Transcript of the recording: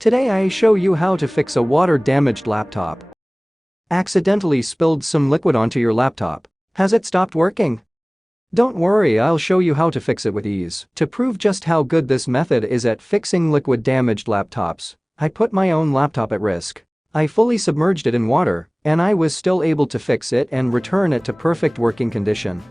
Today I show you how to fix a water-damaged laptop. Accidentally spilled some liquid onto your laptop. Has it stopped working? Don't worry, I'll show you how to fix it with ease. To prove just how good this method is at fixing liquid-damaged laptops, I put my own laptop at risk. I fully submerged it in water, and I was still able to fix it and return it to perfect working condition.